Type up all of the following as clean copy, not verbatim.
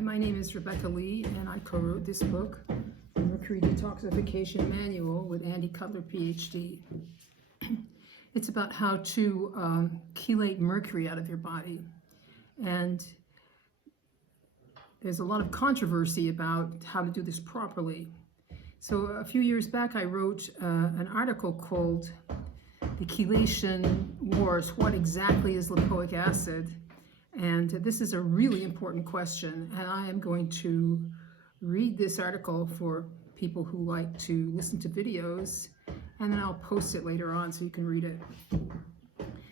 my name is Rebecca Lee, and I co-wrote this book, The Mercury Detoxification Manual, with Andy Cutler, PhD. It's about how to chelate mercury out of your body. And there's a lot of controversy about how to do this properly. So a few years back, I wrote an article called The Chelation Wars, What Exactly is Lipoic Acid? And this is a really important question, and I am going to read this article for people who like to listen to videos, and then I'll post it later on so you can read it.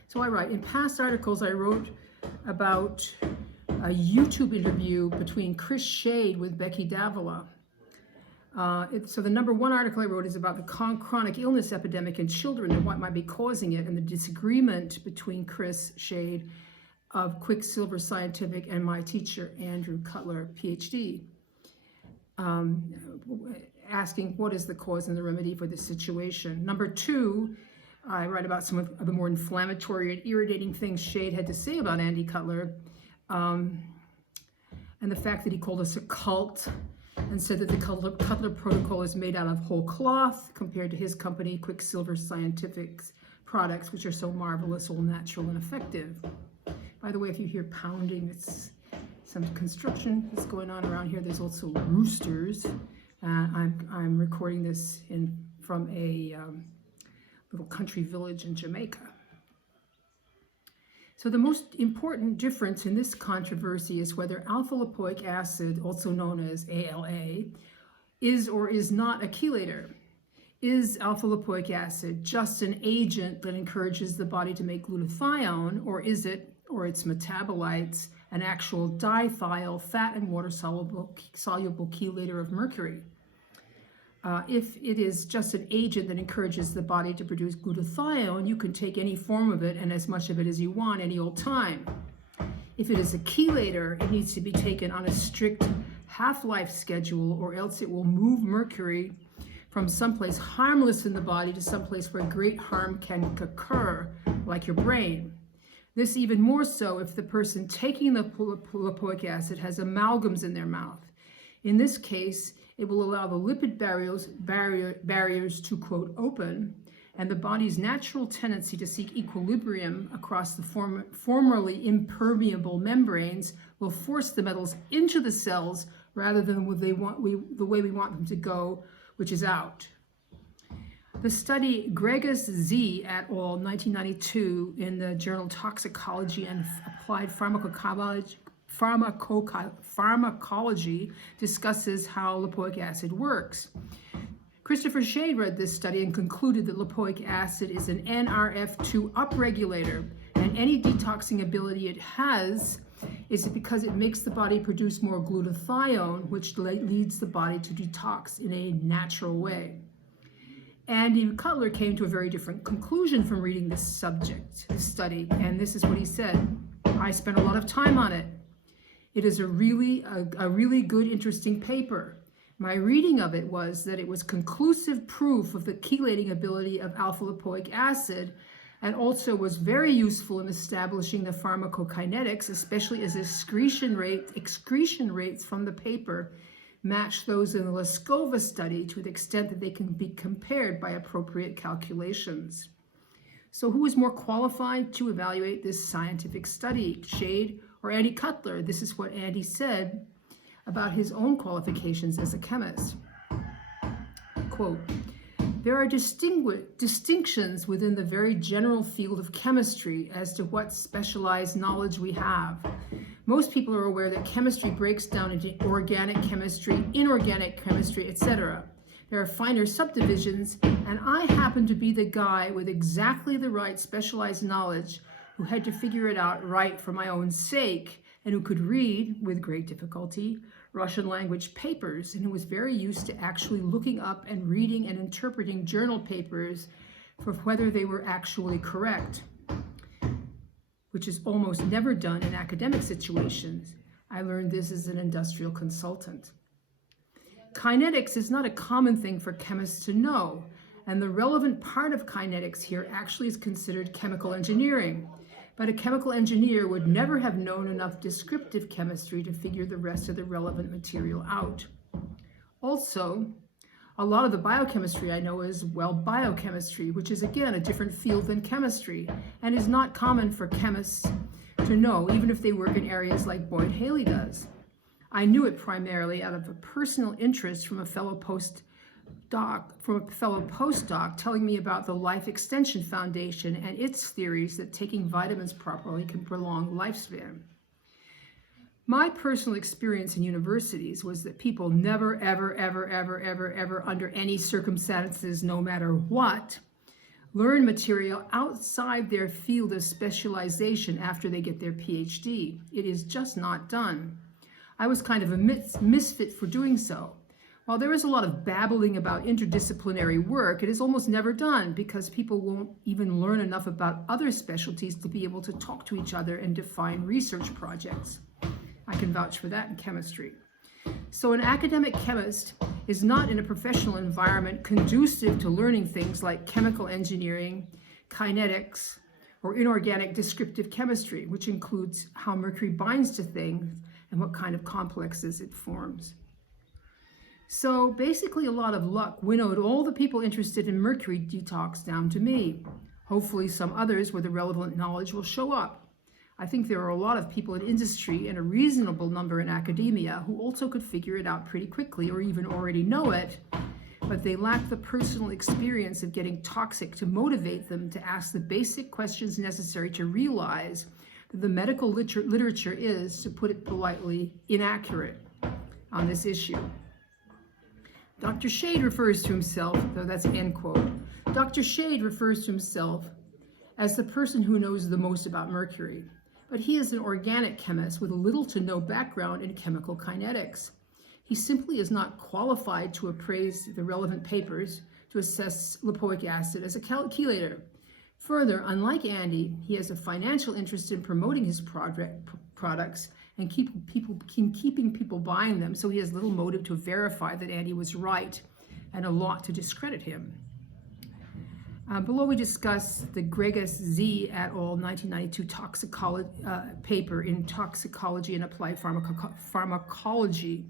So I write, in past articles I wrote about a YouTube interview between Chris Shade with Becky Davila. So the number one article I wrote is about the chronic illness epidemic in children and what might be causing it, and the disagreement between Chris Shade of Quicksilver Scientific and my teacher, Andrew Cutler, PhD, asking what is the cause and the remedy for this situation. Number two, I write about some of the more inflammatory and irritating things Shade had to say about Andy Cutler, and the fact that he called us a cult and said that the Cutler protocol is made out of whole cloth compared to his company, Quicksilver Scientific's products, which are so marvelous, all natural and effective. By the way, if you hear pounding, it's some construction that's going on around here. There's also roosters. I'm recording this from a little country village in Jamaica. So the most important difference in this controversy is whether alpha lipoic acid, also known as ALA, is or is not a chelator. Is alpha lipoic acid just an agent that encourages the body to make glutathione, or is it, or its metabolites, an actual dithiol fat and water soluble chelator of mercury? If it is just an agent that encourages the body to produce glutathione, you can take any form of it and as much of it as you want any old time. If it is a chelator, it needs to be taken on a strict half-life schedule, or else it will move mercury from someplace harmless in the body to someplace where great harm can occur, like your brain. This even more so if the person taking the lipoic acid has amalgams in their mouth. In this case, it will allow the lipid barriers to, quote, open, and the body's natural tendency to seek equilibrium across the formerly impermeable membranes will force the metals into the cells rather than the way we want them to go, which is out. The study Gregus Z et al. 1992 in the journal Toxicology and Applied Pharmacology discusses how lipoic acid works. Christopher Shade read this study and concluded that lipoic acid is an NRF2 upregulator, and any detoxing ability it has is because it makes the body produce more glutathione, which leads the body to detox in a natural way. Andy Cutler came to a very different conclusion from reading this study, and this is what he said. I spent a lot of time on it. It is a really good, interesting paper. My reading of it was that it was conclusive proof of the chelating ability of alpha lipoic acid, and also was very useful in establishing the pharmacokinetics, especially as excretion rates from the paper match those in the Laskova study to the extent that they can be compared by appropriate calculations. So who is more qualified to evaluate this scientific study, Shade or Andy Cutler? This is what Andy said about his own qualifications as a chemist. Quote, there are distinctions within the very general field of chemistry as to what specialized knowledge we have. Most people are aware that chemistry breaks down into organic chemistry, inorganic chemistry, etc. There are finer subdivisions, and I happen to be the guy with exactly the right specialized knowledge who had to figure it out right for my own sake, and who could read, with great difficulty, Russian language papers, and who was very used to actually looking up and reading and interpreting journal papers for whether they were actually correct, which is almost never done in academic situations. I learned this as an industrial consultant. Kinetics is not a common thing for chemists to know, and the relevant part of kinetics here actually is considered chemical engineering. but a chemical engineer would never have known enough descriptive chemistry to figure the rest of the relevant material out. Also, a lot of the biochemistry I know is, well, biochemistry, which is again a different field than chemistry, and is not common for chemists to know, even if they work in areas like Boyd Haley does. I knew it primarily out of a personal interest from a fellow postdoc telling me about the Life Extension Foundation and its theories that taking vitamins properly can prolong lifespan. My personal experience in universities was that people never, ever, under any circumstances, no matter what, learn material outside their field of specialization after they get their PhD. It is just not done. I was kind of a misfit for doing so. While there is a lot of babbling about interdisciplinary work, it is almost never done because people won't even learn enough about other specialties to be able to talk to each other and define research projects. I can vouch for that in chemistry. So an academic chemist is not in a professional environment conducive to learning things like chemical engineering, kinetics, or inorganic descriptive chemistry, which includes how mercury binds to things and what kind of complexes it forms. So basically a lot of luck winnowed all the people interested in mercury detox down to me. Hopefully some others with the relevant knowledge will show up. I think there are a lot of people in industry and a reasonable number in academia who also could figure it out pretty quickly or even already know it, but they lack the personal experience of getting toxic to motivate them to ask the basic questions necessary to realize that the medical literature is, to put it politely, inaccurate on this issue. Dr. Shade refers to himself, though that's an end quote, Dr. Shade refers to himself as the person who knows the most about mercury, but he is an organic chemist with little to no background in chemical kinetics. He simply is not qualified to appraise the relevant papers to assess lipoic acid as a chelator. Further, unlike Andy, he has a financial interest in promoting his products and keeping people buying them, so he has little motive to verify that Andy was right and a lot to discredit him. Below we discuss the Gregus Z et al. 1992 toxicology paper in Toxicology and Applied Pharmacology.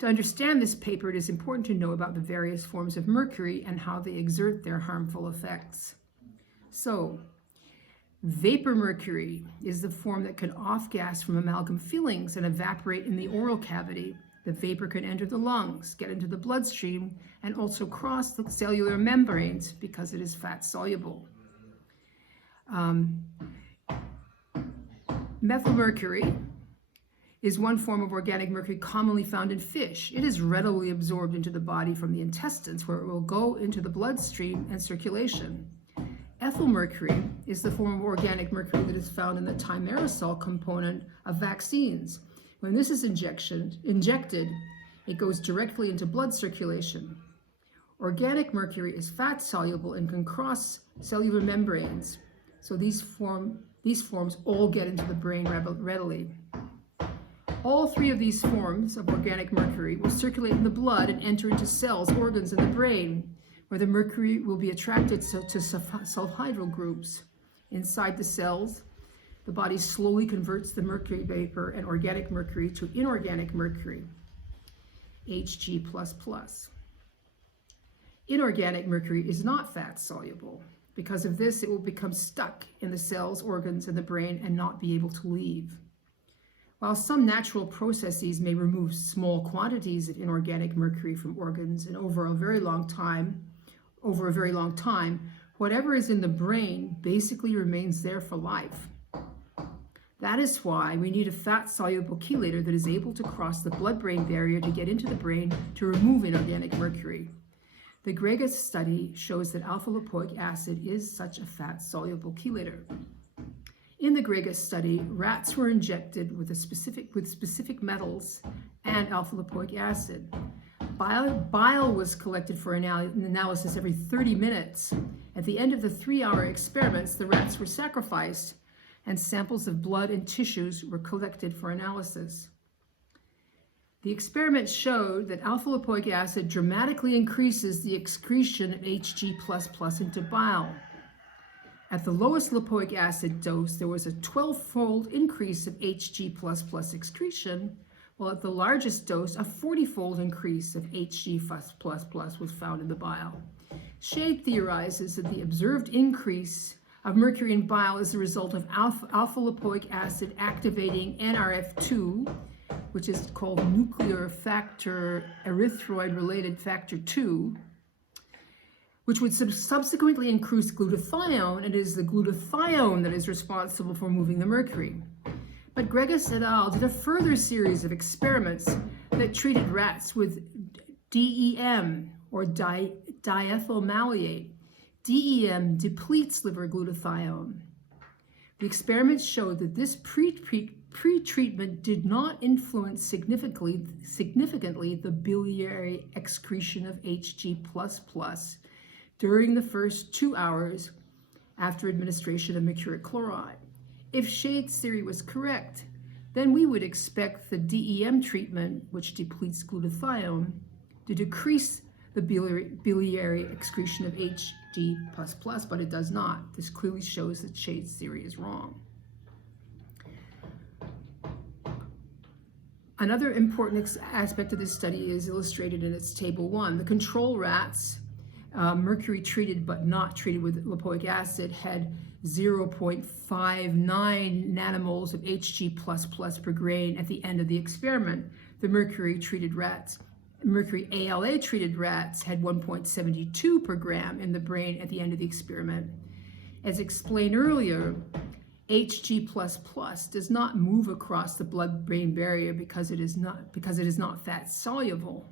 To understand this paper, it is important to know about the various forms of mercury and how they exert their harmful effects. So, vapor mercury is the form that can off-gas from amalgam fillings and evaporate in the oral cavity. The vapor can enter the lungs, get into the bloodstream, and also cross the cellular membranes because it is fat-soluble. Methylmercury is one form of organic mercury commonly found in fish. It is readily absorbed into the body from the intestines, where it will go into the bloodstream and circulation. Ethylmercury is the form of organic mercury that is found in the thimerosal component of vaccines. When this is injected, it goes directly into blood circulation. Organic mercury is fat-soluble and can cross cellular membranes, so these forms all get into the brain readily. All three of these forms of organic mercury will circulate in the blood and enter into cells, organs in the brain, where the mercury will be attracted to sulfhydryl groups. Inside the cells, the body slowly converts the mercury vapor and organic mercury to inorganic mercury, Hg++. Inorganic mercury is not fat-soluble. Because of this, it will become stuck in the cells, organs, and the brain and not be able to leave. While some natural processes may remove small quantities of inorganic mercury from organs and over a very long time, whatever is in the brain basically remains there for life. That is why we need a fat-soluble chelator that is able to cross the blood-brain barrier to get into the brain to remove inorganic mercury. The Gregus study shows that alpha lipoic acid is such a fat-soluble chelator. In the Gregus study, rats were injected with specific metals and alpha lipoic acid. Bile was collected for analysis every 30 minutes. At the end of the 3-hour experiments, the rats were sacrificed and samples of blood and tissues were collected for analysis. The experiment showed that alpha lipoic acid dramatically increases the excretion of Hg++ into bile. At the lowest lipoic acid dose, there was a 12-fold increase of Hg++ excretion, while at the largest dose, a 40-fold increase of Hg++ was found in the bile. Shade theorizes that the observed increase of mercury in bile is the result of alpha lipoic acid activating NRF2, which is called nuclear factor erythroid-related factor 2, which would subsequently increase glutathione, and it is the glutathione that is responsible for moving the mercury. But Gregus et al. Did a further series of experiments that treated rats with DEM, or diethyl malate. DEM depletes liver glutathione. The experiments showed that this pre-treatment did not influence significantly the biliary excretion of Hg++ during the first 2 hours after administration of mercuric chloride. If Shade's theory was correct, then we would expect the DEM treatment, which depletes glutathione, to decrease the biliary excretion of Hg++, but it does not. This clearly shows that Shade's theory is wrong. Another important aspect of this study is illustrated in its table 1. The control rats, mercury treated but not treated with lipoic acid, had 0.59 nanomoles of Hg++ per grain at the end of the experiment. The mercury ALA treated rats had 1.72 per gram in the brain at the end of the experiment. As explained earlier, Hg++ does not move across the blood-brain barrier because it is not fat soluble.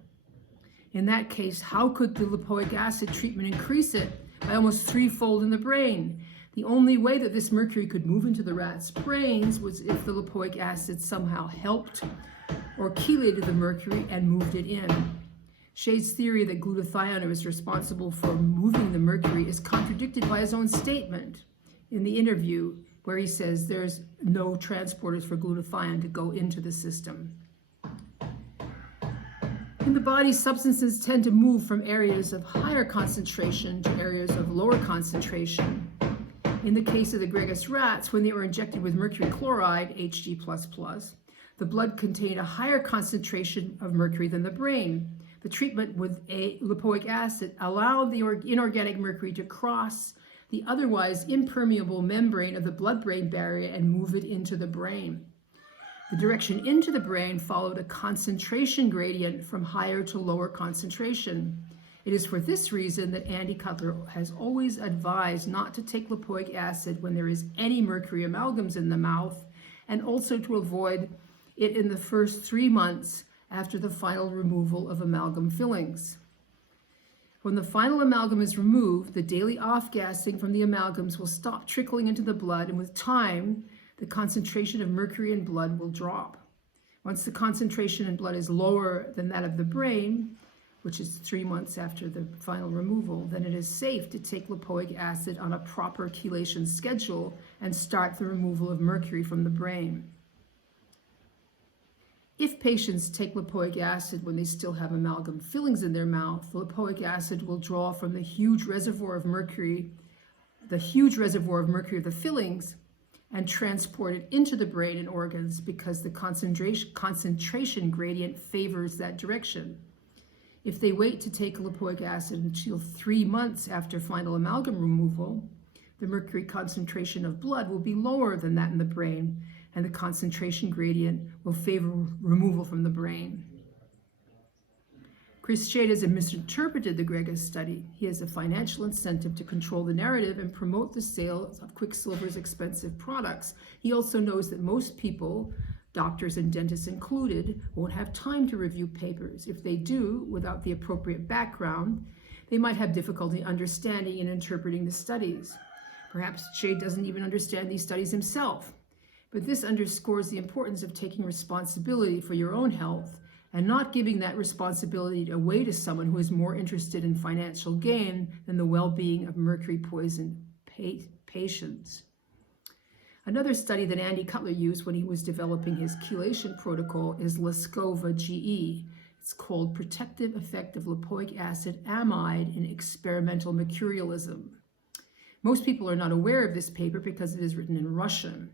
In that case, how could the lipoic acid treatment increase it by almost 3-fold in the brain? The only way that this mercury could move into the rats' brains was if the lipoic acid somehow helped or chelated the mercury and moved it in. Shade's theory that glutathione is responsible for moving the mercury is contradicted by his own statement in the interview, where he says there's no transporters for glutathione to go into the system. In the body, substances tend to move from areas of higher concentration to areas of lower concentration. In the case of the Gregus rats, when they were injected with mercury chloride, Hg++, the blood contained a higher concentration of mercury than the brain. The treatment with a lipoic acid allowed the inorganic mercury to cross the otherwise impermeable membrane of the blood-brain barrier and move it into the brain. The direction into the brain followed a concentration gradient from higher to lower concentration. It is for this reason that Andy Cutler has always advised not to take lipoic acid when there is any mercury amalgams in the mouth, and also to avoid it in the first 3 months after the final removal of amalgam fillings. When the final amalgam is removed, the daily off-gassing from the amalgams will stop trickling into the blood, and with time, the concentration of mercury in blood will drop. Once the concentration in blood is lower than that of the brain, which is 3 months after the final removal, then it is safe to take lipoic acid on a proper chelation schedule and start the removal of mercury from the brain. If patients take lipoic acid when they still have amalgam fillings in their mouth, the lipoic acid will draw from the huge reservoir of mercury of the fillings, and transport it into the brain and organs because the concentration gradient favors that direction. If they wait to take lipoic acid until 3 months after final amalgam removal, the mercury concentration of blood will be lower than that in the brain, and the concentration gradient will favor removal from the brain. Chris Shade has misinterpreted the Gregus study. He has a financial incentive to control the narrative and promote the sales of Quicksilver's expensive products. He also knows that most people, doctors and dentists included, won't have time to review papers. If they do, without the appropriate background, they might have difficulty understanding and interpreting the studies. Perhaps Shade doesn't even understand these studies himself. But this underscores the importance of taking responsibility for your own health and not giving that responsibility away to someone who is more interested in financial gain than the well-being of mercury-poisoned patients. Another study that Andy Cutler used when he was developing his chelation protocol is Lescova GE. It's called Protective Effect of Lipoic Acid Amide in Experimental Mercurialism. Most people are not aware of this paper because it is written in Russian.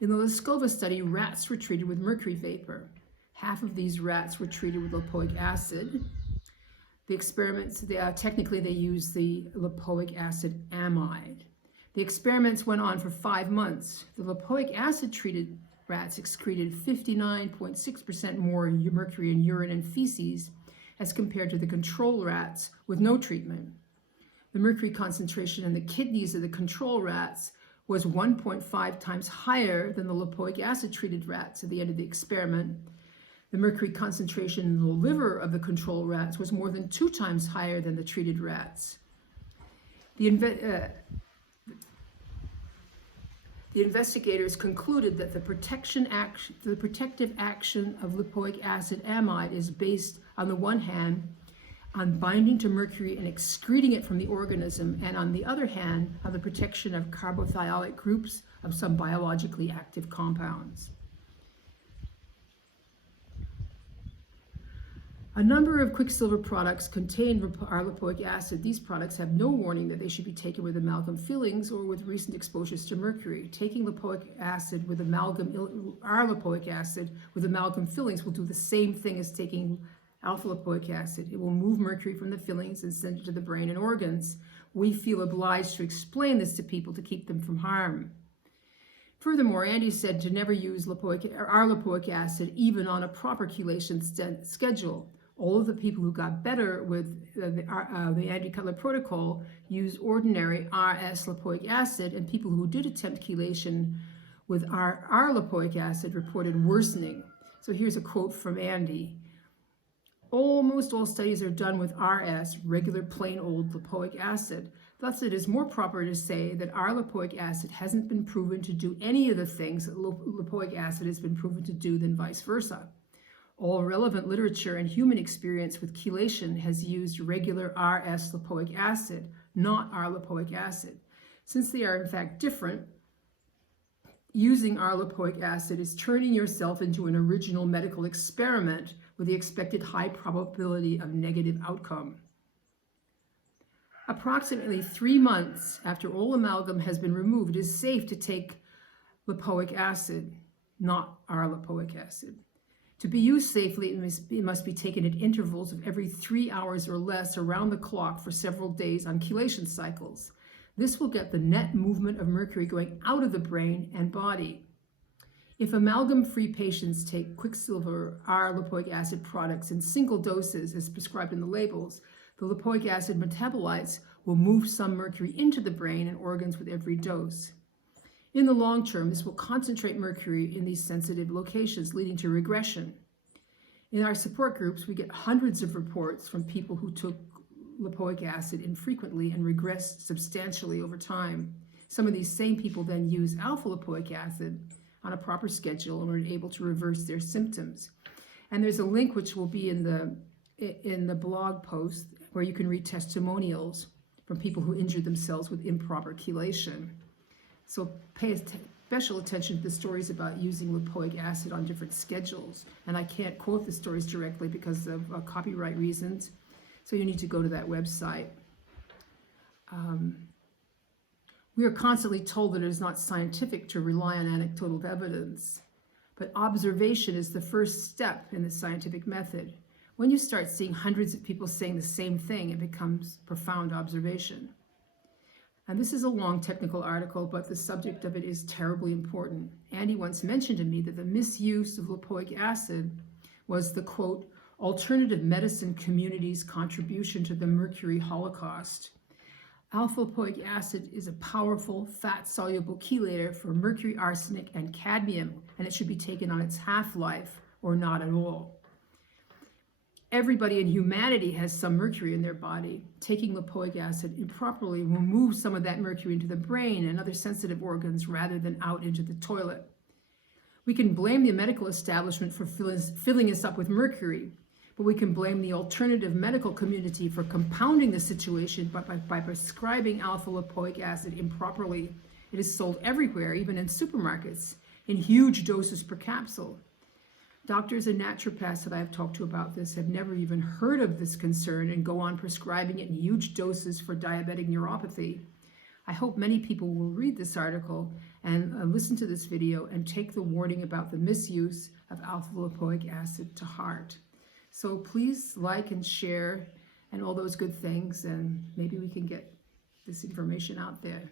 In the Laskova study, rats were treated with mercury vapor. Half of these rats were treated with lipoic acid. The experiments, technically they used the lipoic acid amide. The experiments went on for 5 months. The lipoic acid treated rats excreted 59.6% more mercury in urine and feces as compared to the control rats with no treatment. The mercury concentration in the kidneys of the control rats was 1.5 times higher than the lipoic acid treated rats at the end of the experiment. The mercury concentration in the liver of the control rats was more than 2 times higher than the treated rats. The investigators concluded that the protective action of lipoic acid amide is based, on the one hand, on binding to mercury and excreting it from the organism, and on the other hand, on the protection of carbothioate groups of some biologically active compounds. A number of quicksilver products contain lipoic acid. These products have no warning that they should be taken with amalgam fillings or with recent exposures to mercury. Taking lipoic acid with lipoic acid with amalgam fillings will do the same thing as taking alpha lipoic acid. It will move mercury from the fillings and send it to the brain and organs. We feel obliged to explain this to people to keep them from harm. Furthermore, Andy said to never use lipoic acid even on a proper chelation schedule. All of the people who got better with the Andy Cutler protocol used ordinary RS lipoic acid, and people who did attempt chelation with R lipoic acid reported worsening. So here's a quote from Andy. Almost all studies are done with RS, regular plain old lipoic acid. Thus, it is more proper to say that R lipoic acid hasn't been proven to do any of the things that lipoic acid has been proven to do than vice versa. All relevant literature and human experience with chelation has used regular RS lipoic acid, not R lipoic acid. Since they are in fact different, using R lipoic acid is turning yourself into an original medical experiment with the expected high probability of negative outcome. Approximately 3 months after all amalgam has been removed, it is safe to take lipoic acid, not R lipoic acid. To be used safely, it must be taken at intervals of every 3 hours or less around the clock for several days on chelation cycles. This will get the net movement of mercury going out of the brain and body. If amalgam-free patients take quicksilver R lipoic acid products in single doses as prescribed in the labels, the lipoic acid metabolites will move some mercury into the brain and organs with every dose. In the long term, this will concentrate mercury in these sensitive locations, leading to regression. In our support groups, we get hundreds of reports from people who took lipoic acid infrequently and regressed substantially over time. Some of these same people then use alpha lipoic acid on a proper schedule and were able to reverse their symptoms. And there's a link which will be in the blog post where you can read testimonials from people who injured themselves with improper chelation. So pay special attention to the stories about using lipoic acid on different schedules. And I can't quote the stories directly because of copyright reasons. So you need to go to that website. We are constantly told that it is not scientific to rely on anecdotal evidence, but observation is the first step in the scientific method. When you start seeing hundreds of people saying the same thing, it becomes profound observation. And this is a long technical article, but the subject of it is terribly important. Andy once mentioned to me that the misuse of lipoic acid was the, quote, alternative medicine community's contribution to the mercury holocaust. Alpha lipoic acid is a powerful fat-soluble chelator for mercury, arsenic, and cadmium, and it should be taken on its half-life or not at all. Everybody in humanity has some mercury in their body. Taking lipoic acid improperly will move some of that mercury into the brain and other sensitive organs rather than out into the toilet. We can blame the medical establishment for filling us up with mercury, but we can blame the alternative medical community for compounding the situation by prescribing alpha lipoic acid improperly. It is sold everywhere, even in supermarkets, in huge doses per capsule. Doctors and naturopaths that I have talked to about this have never even heard of this concern and go on prescribing it in huge doses for diabetic neuropathy. I hope many people will read this article and listen to this video and take the warning about the misuse of alpha lipoic acid to heart. So please like and share and all those good things, and maybe we can get this information out there.